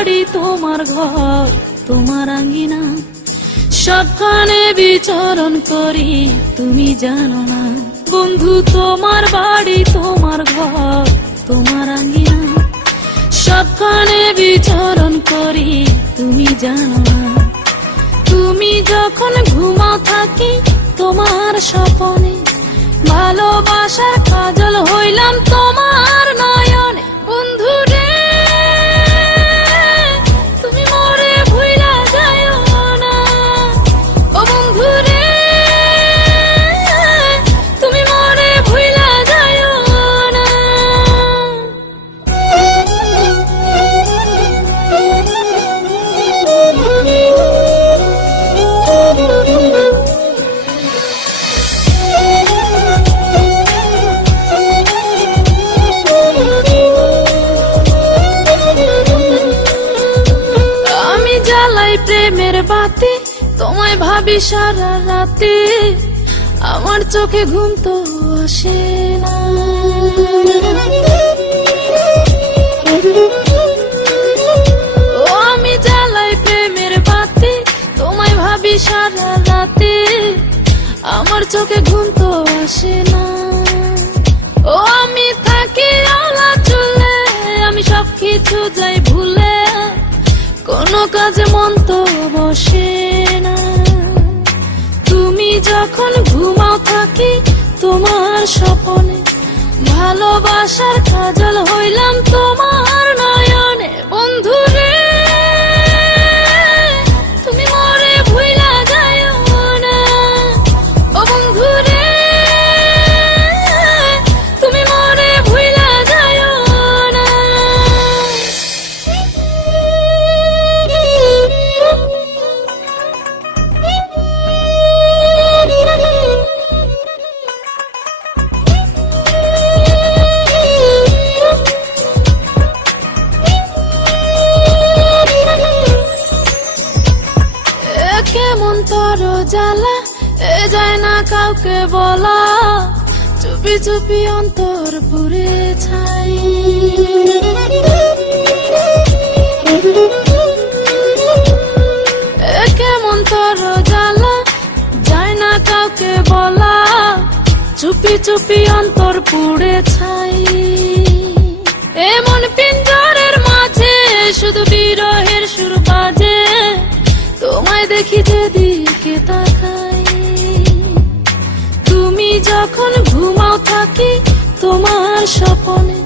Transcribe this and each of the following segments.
বাড়ি তোমার ঘর তোমার আঙ্গিনা, সবখানে বিচরণ করি তুমি জানো না। বন্ধু তোমার বাড়ি তোমার ঘর তোমার আঙ্গিনা, সবখানে বিচরণ করি তুমি জানো না। তুমি যখন ঘুমাও থাকি তোমার স্বপনে, ভালোবাসার কাজল হইলাম তোমার নয়নে। বন্ধু রে তুমি মরে ভুইলা যাইও না, ও বন্ধু রে তুমি মরে ভুইলা যাইও না। প্রেমের বাতি তোমায় ভাবি সারা রাতে, আমার চোখে ঘুম তো আসে না। ও আমি জ্বালাই প্রেমের বাতি তোমায় ভাবি সারা রাতে, আমার চোখে ঘুম তো আসে না। ও আমি থাকি আলা চুলে, আমি সবকিছু যাই ভুলে, কোনো কাজে মন তো বসে না। তুমি যখন ঘুমাও থাকি তোমার স্বপনে, ভালোবাসার কাজল হইলাম তোমার নয়নে। বন্ধু রে তুমি মরে ভুইলা যাইও না, ও বন্ধু রে তুমি মরে ভুইলা যাইও না। কেমন তোর জ্বালা এ যায় না কাউকে বলা, চুপি চুপি অন্তর পুরে ছাই। কেমন তোর জ্বালা যায় না কাউকে বলা, চুপি চুপি অন্তর পুড়ে ছাই। এমন পিঞ্জরের মাঝে শুধু বিরহের সুর বাজে, তোমায় দেখি যেদিকে তাকাই। তুমি যখন ঘুমাও থাকি তোমার স্বপনে,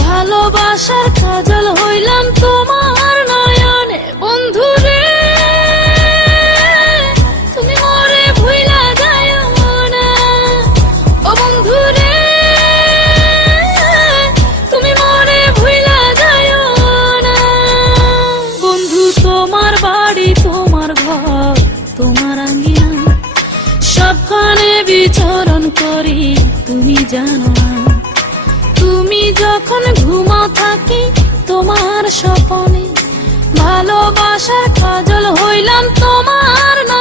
ভালোবাসার কাজল হইলাম তোমার নয়নে। বন্ধু রে তুমি মরে ভুইলা যাইও না, ও বন্ধু রে তুমি মরে ভুইলা যাইও না। বন্ধু তোমার বাড়ি তোমার ঘর তোমার আঙ্গিনা, সবখানে বিচরণ করি তুমি জানো না। তুমি যখন ঘুমাও থাকি তোমার স্বপনে, ভালোবাসার কাজল হইলাম তোমার না।